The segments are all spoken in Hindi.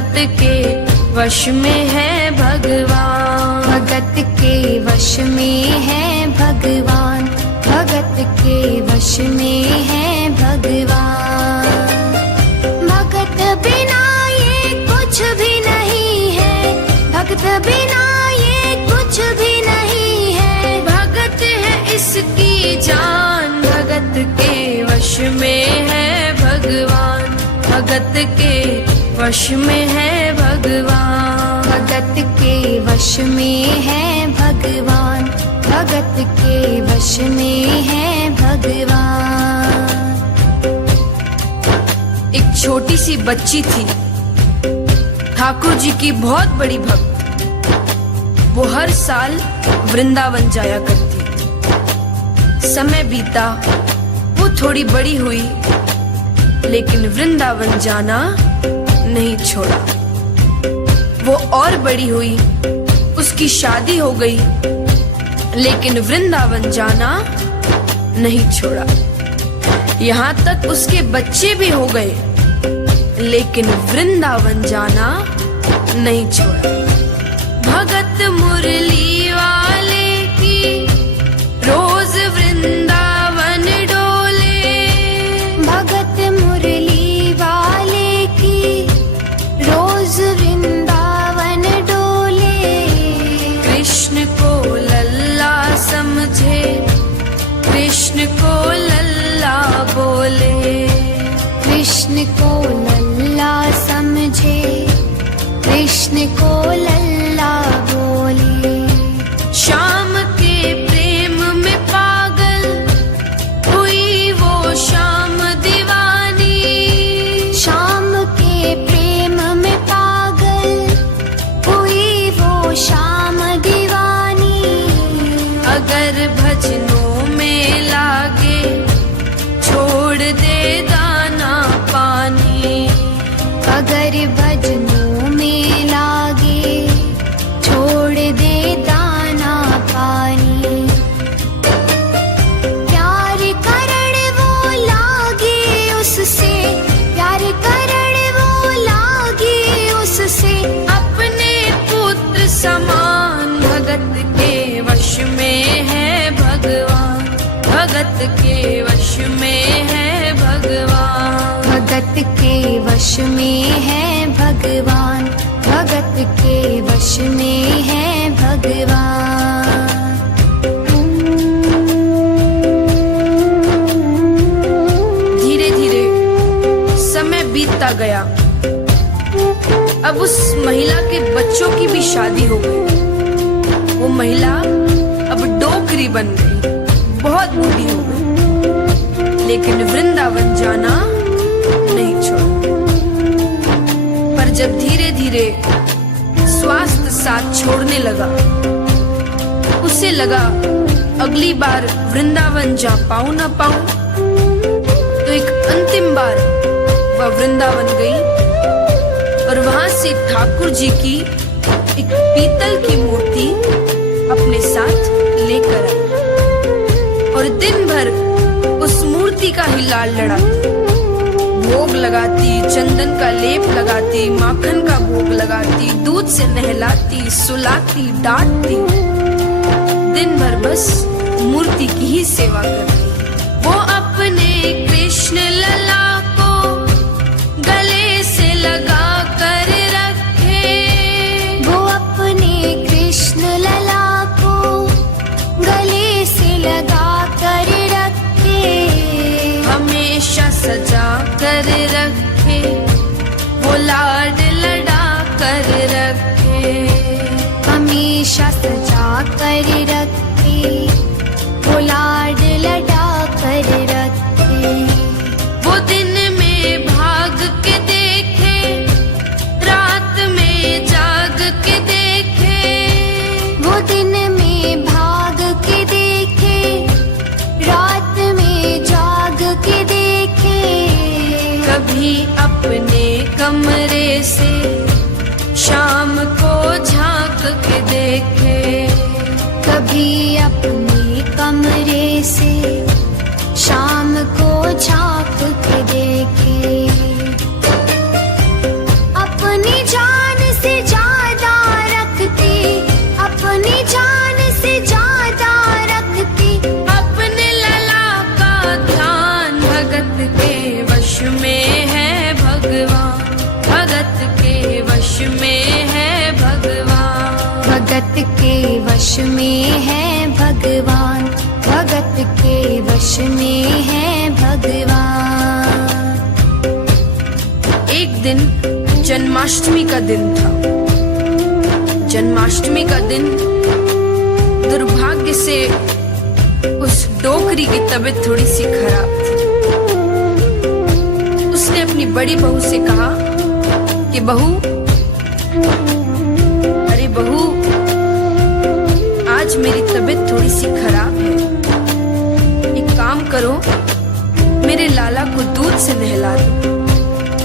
भगत के वश में है भगवान, भगत के वश में है भगवान, भगत के वश में है भगवान। भगत बिना ये कुछ भी नहीं है, भगत बिना ये कुछ भी नहीं है। भगत है इसकी जान, भगत के वश में है भगवान, भगत के वश में है भगवान, भगत के वश में है भगवान, भगत के वश में है भगवान। एक छोटी सी बच्ची थी, ठाकुर जी की बहुत बड़ी भक्त। वो हर साल वृंदावन जाया करती। समय बीता, वो थोड़ी बड़ी हुई, लेकिन वृंदावन जाना नहीं छोड़ा। वो और बड़ी हुई, उसकी शादी हो गई, लेकिन वृंदावन जाना नहीं छोड़ा। यहाँ तक उसके बच्चे भी हो गए, लेकिन वृंदावन जाना नहीं छोड़ा। भगत मुरली वाले की रोज वृंदावन डोले, भगत मुरली वाले की रोज वृंदावन डोले। कृष्ण को लल्ला समझे, कृष्ण को लल्ला बोले, कृष्ण को लल्ला समझे, कृष्ण को लल्ला बोले। श्याम के प्रेम में पागल हुई वो श्याम दीवानी, श्याम के प्रेम में पागल हुई वो श्याम दीवानी। अगर भजनों में लागे छोड़ दे दाना पानी, अगर भजनों में लागे छोड़ दे दाना पानी। प्यार करण वो लागे उससे, प्यार करण वो लागे उससे। अपने पुत्र समान भगत के वश में है भगवान, भगत के वश में है भगवान, भगत के वश में है भगवान, भगत के वश में है भगवान। धीरे धीरे समय बीतता गया। अब उस महिला के बच्चों की भी शादी हो गई। वो महिला अब डोकरी बन गई, बहुत बूढ़ी हो गई, लेकिन वृंदावन जाना नहीं छोड़ा। पर जब धीरे धीरे स्वास्थ्य साथ छोड़ने लगा, उसे लगा अगली बार वृंदावन जा पाऊं ना पाऊं। तो एक अंतिम बार वह वृंदावन गई और वहां से ठाकुर जी की एक पीतल की मूर्ति अपने साथ लेकर आई और दिन भर उस मूर्ति का ही लाल लड़ाती, भोग लगाती, चंदन का लेप लगाती, माखन का भोग लगाती, दूध से नहलाती, सुलाती, डांटती। दिन भर बस मूर्ति की ही सेवा करती। वो अपने कृष्ण लला को गले से लगा कर रखे, वो अपने कृष्ण लला को गले से लगा कर रखे। हमेशा सजा कर रखे, वो लाड लड़ा कर रखे, हमेशा सजा कर रखे, वो लाड लड़ा कर रखे। वो दिन में भाग के देखे, रात में जाग के देखे, वो दिन में भाग के देखे, रात में जाग के देखे। कभी अपने कमरे से शाम को झांक के देखे, कभी अपने कमरे से शाम को झांक के देखे। अपनी वश में है भगवान, भगत के वश में है भगवान। एक दिन जन्माष्टमी का दिन था। जन्माष्टमी का दिन दुर्भाग्य से उस डोकरी की तबीयत थोड़ी सी खराब थी। उसने अपनी बड़ी बहू से कहा कि बहू, अरे बहू, आज मेरी तबीयत थोड़ी सी खराब है। एक काम करो, मेरे लाला को दूध से नहला दो,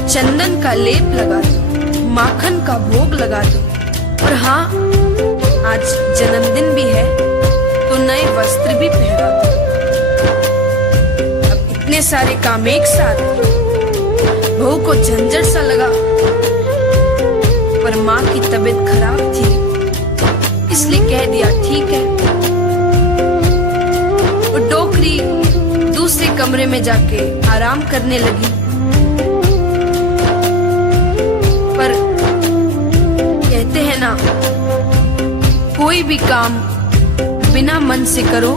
चंदन का लेप लगा दो, माखन का भोग लगा दो, और हाँ, आज जन्मदिन भी है तो नए वस्त्र भी पहना दो। अब इतने सारे काम एक साथ, बहू को झंझट सा लगा, पर माँ की तबीयत खराब थी, इसलिए कह दिया ठीक है। वो डोकरी दूसरे कमरे में जाके आराम करने लगी। पर कहते हैं ना, कोई भी काम बिना मन से करो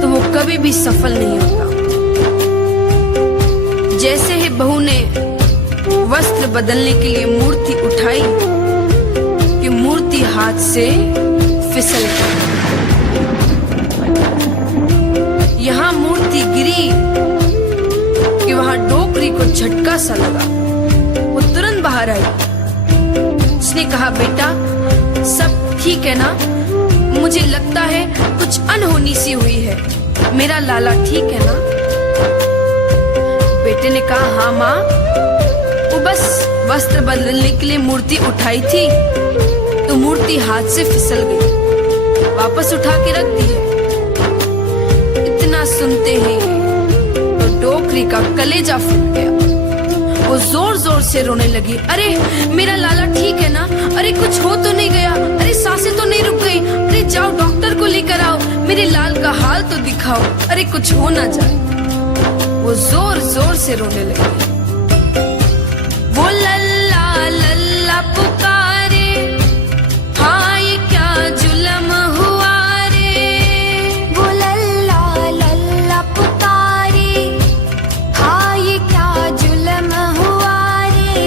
तो वो कभी भी सफल नहीं होता। जैसे ही बहू ने वस्त्र बदलने के लिए मूर्ति उठाई कि मूर्ति हाथ से फिसल गई। यहाँ मूर्ति गिरी कि वहां डोकरी को झटका सा लगा। वो तुरंत बाहर आई। उसने कहा, बेटा सब ठीक है ना? मुझे लगता है कुछ अनहोनी सी हुई है। मेरा लाला ठीक है ना? बेटे ने कहा, हाँ माँ, वो बस वस्त्र बदलने के लिए मूर्ति उठाई थी तो मूर्ति हाथ से फिसल गई, वापस उठा के रख दी है। इतना सुनते ही तो डोकरी का कलेजा फूट गया। वो जोर जोर से रोने लगी। अरे मेरा लाला ठीक है ना? अरे कुछ हो तो नहीं गया? अरे सांसें तो नहीं रुक गई? अरे जाओ डॉक्टर को लेकर आओ, मेरे लाल का हाल तो दिखाओ, अरे कुछ हो ना जाए। वो जोर जोर से रोने लगी। वो लल्ला लल्ला पुकारे, हाँ ये क्या जुल्म हुआ रे। वो लल्ला लल्ला पुकारे, हाँ ये क्या जुल्म हुआ रे।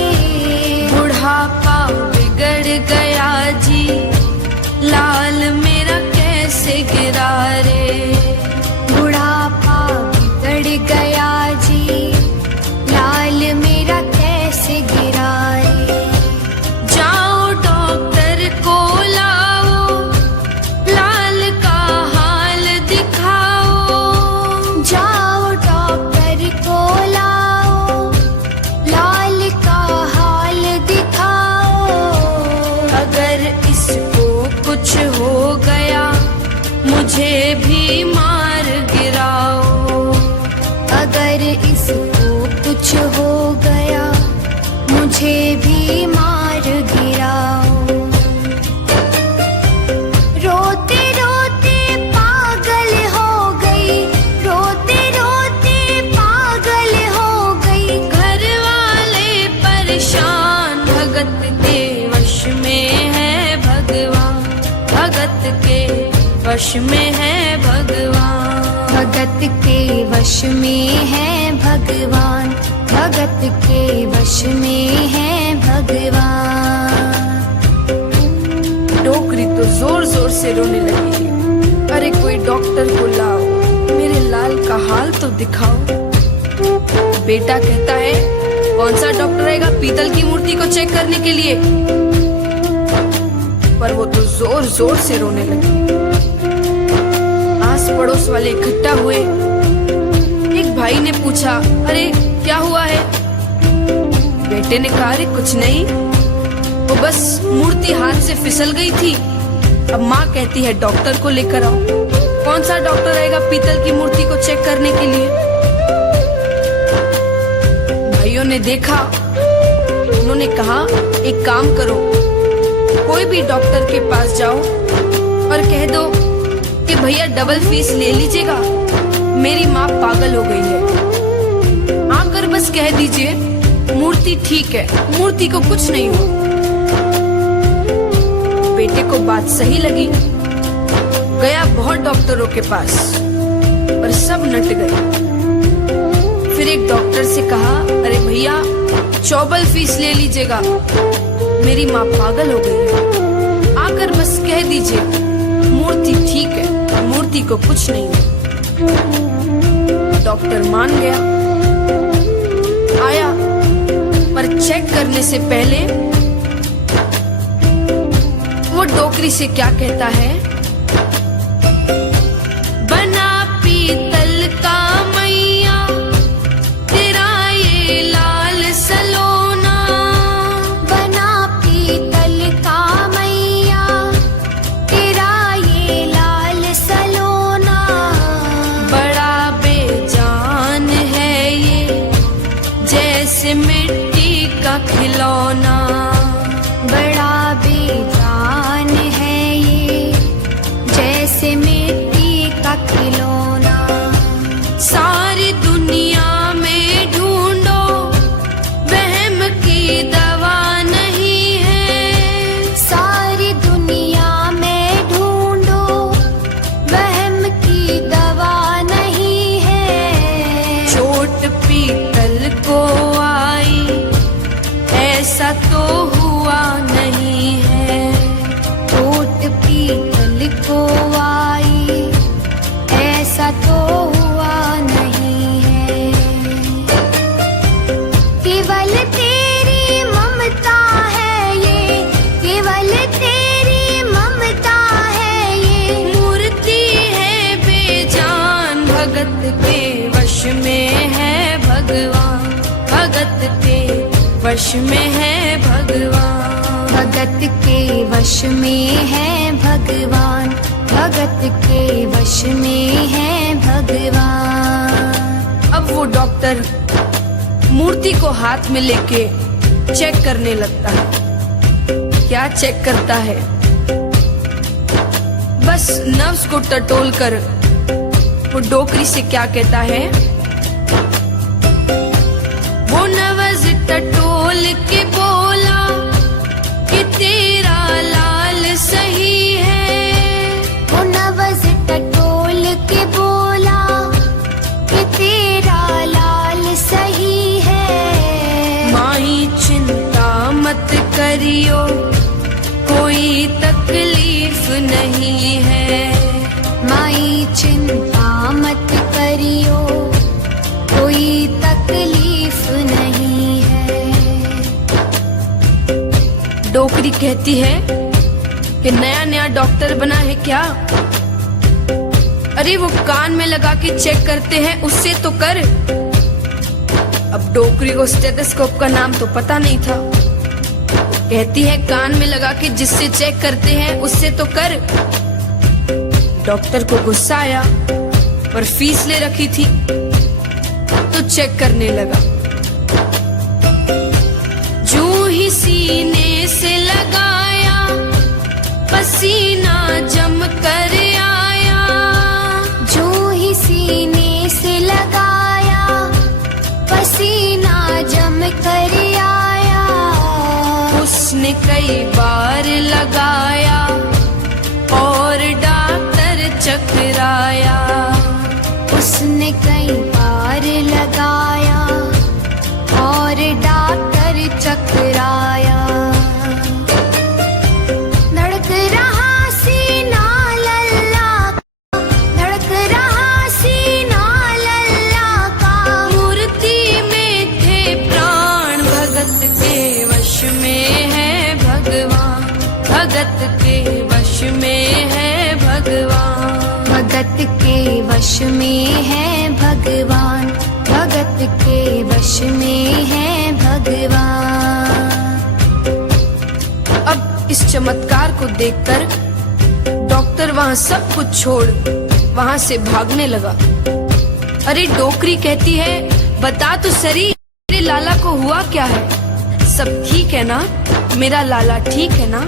बुढ़ापा बिगड़ गया जी, लाल मेरा कैसे गिरा रे। बुढ़ापा बिगड़ गया जी, लाल मेरा कैसे गिरा रे। जाओ डॉक्टर को लाओ, लाल का हाल दिखाओ। जाओ डॉक्टर को लाओ, लाल का हाल दिखाओ। अगर इसको कुछ हो गया मुझे भी मार गिराओ। अगर इसको कुछ हो गया मुझे भी मार गिराओ। रोते रोते पागल हो गई, रोते रोते पागल हो गई। घर वाले परेशान, भगत के वश में है भगवान, भगत के वश में है भगवान। भगत के वश में है भगवान, भगत के वश में है भगवान। डोकरी तो जोर जोर से रोने लगी। अरे कोई डॉक्टर को लाओ, मेरे लाल का हाल तो दिखाओ। बेटा कहता है, कौन सा डॉक्टर आएगा पीतल की मूर्ति को चेक करने के लिए? पर वो तो जोर जोर से रोने लगी। आस पड़ोस वाले इकट्ठा हुए। एक भाई ने पूछा, अरे क्या हुआ है? बेटे ने कहा, अरे कुछ नहीं, वो बस मूर्ति हाथ से फिसल गई थी। अब माँ कहती है डॉक्टर को लेकर आओ। कौन सा डॉक्टर आएगा पीतल की मूर्ति को चेक करने के लिए? भाइयों ने देखा, उन्होंने कहा, एक काम करो, कोई भी डॉक्टर के पास जाओ और कह दो कि भैया डबल फीस ले लीजिएगा, मेरी माँ पागल हो गई है। आकर बस कह दीजिए मूर्ति ठीक है, मूर्ति को कुछ नहीं हुआ। लड़के को बात सही लगी। गया बहुत डॉक्टरों के पास, पर सब नट गए। फिर एक डॉक्टर से कहा, अरे भैया चौबल फीस ले लीजिएगा, मेरी माँ पागल हो गई है, आकर बस कह दीजिए मूर्ति ठीक है, मूर्ति को कुछ नहीं है। डॉक्टर मान गया, आया, पर चेक करने से पहले वो डोकरी से क्या कहता है, बना पीतल का मैया तेरा ये लाल सलोना, बना पीतल का मैया तेरा ये लाल सलोना, बड़ा बेजान है ये जैसे मिट्टी का खिलौना, बड़ा बेजान है ये जैसे मिट्टी का खिलौना। सारी दुनिया में ढूंढो वहम की दवा नहीं है, सारी दुनिया में ढूंढो वहम की दवा नहीं है। चोट पीतल को आई ऐसा तो हुआ नहीं है, चोट पीतल को आई ऐसा तो हुआ नहीं है। केवल तेरी ममता है ये, केवल तेरी ममता है ये, मूर्ति है बेजान भगत के वश में है भगवान, भगत के वश में है भगवान, भगत के वश में है भगवान, भगत के वश में है भगवान। अब वो डॉक्टर मूर्ति को हाथ में लेके चेक करने लगता है। क्या चेक करता है, बस नर्व्स को टटोल कर वो डोकरी से क्या कहता है, वो नवज टटोल के बोला कि तेरा लाल सही है, वो नवज टटोल के बोला कि तेरा लाल सही है। माही चिंता मत करियो कोई तकलीफ नहीं है, माई चिंता मत करियो कोई तकलीफ नहीं है। डोकरी कहती है कि नया नया डॉक्टर बना है क्या, अरे वो कान में लगा के चेक करते हैं उससे तो कर। अब डोकरी को स्टेथोस्कोप का नाम तो पता नहीं था, कहती है कान में लगा के जिससे चेक करते हैं उससे तो कर। डॉक्टर को गुस्सा आया, पर फीस ले रखी थी तो चेक करने लगा। जूं ही सीने से लगाया पसीना जम कर आया, जो ही सीने से लगाया पसीना जम कर आया। उसने कई बार लगाया और डॉक्टर चकराया, उसने कई बार लगाया और डॉक्टर चकराया। धड़क रहा सीना लल्ला का, धड़क रहा सीना लल्ला का, मूर्ति में थे प्राण भगत के वश में है भगवान, भगत के वश में है भगवान, भगत के वश में है भगवान, भगत के वश में है भगवान। अब इस चमत्कार को देखकर डॉक्टर वहाँ सब कुछ छोड़ वहाँ से भागने लगा। अरे डोकरी कहती है, बता तो सही मेरे लाला को हुआ क्या है, सब ठीक है ना, मेरा लाला ठीक है ना।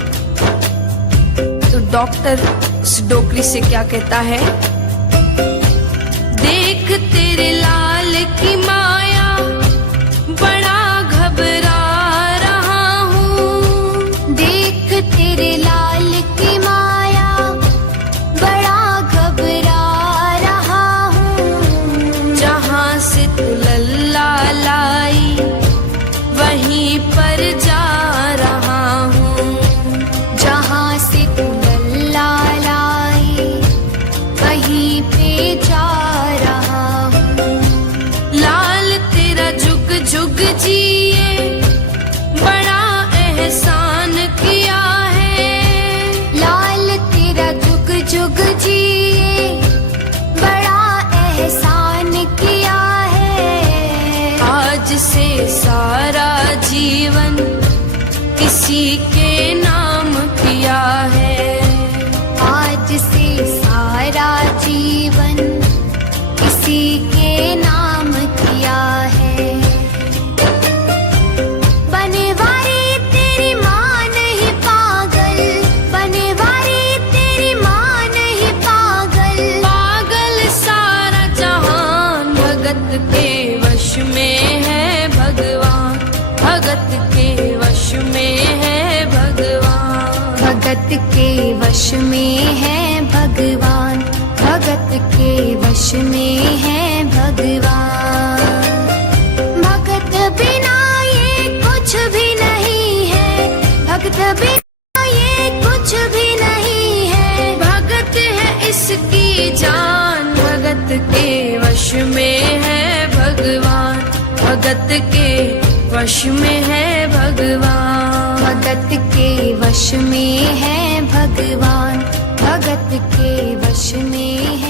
तो डॉक्टर उस डोकरी से क्या कहता है, देख तेरे लाल की माया बड़ा घबरा रहा हूँ, देख तेरे लाल की के वश में है भगवान, भगत के वश में है भगवान। भगत बिना ये कुछ भी नहीं है, भगत बिना ये कुछ भी नहीं है। भगत है इसकी जान, भगत के वश में है भगवान, भगत के वश में है भगवान। भगत के वश में है भगवान, भगत के वश में है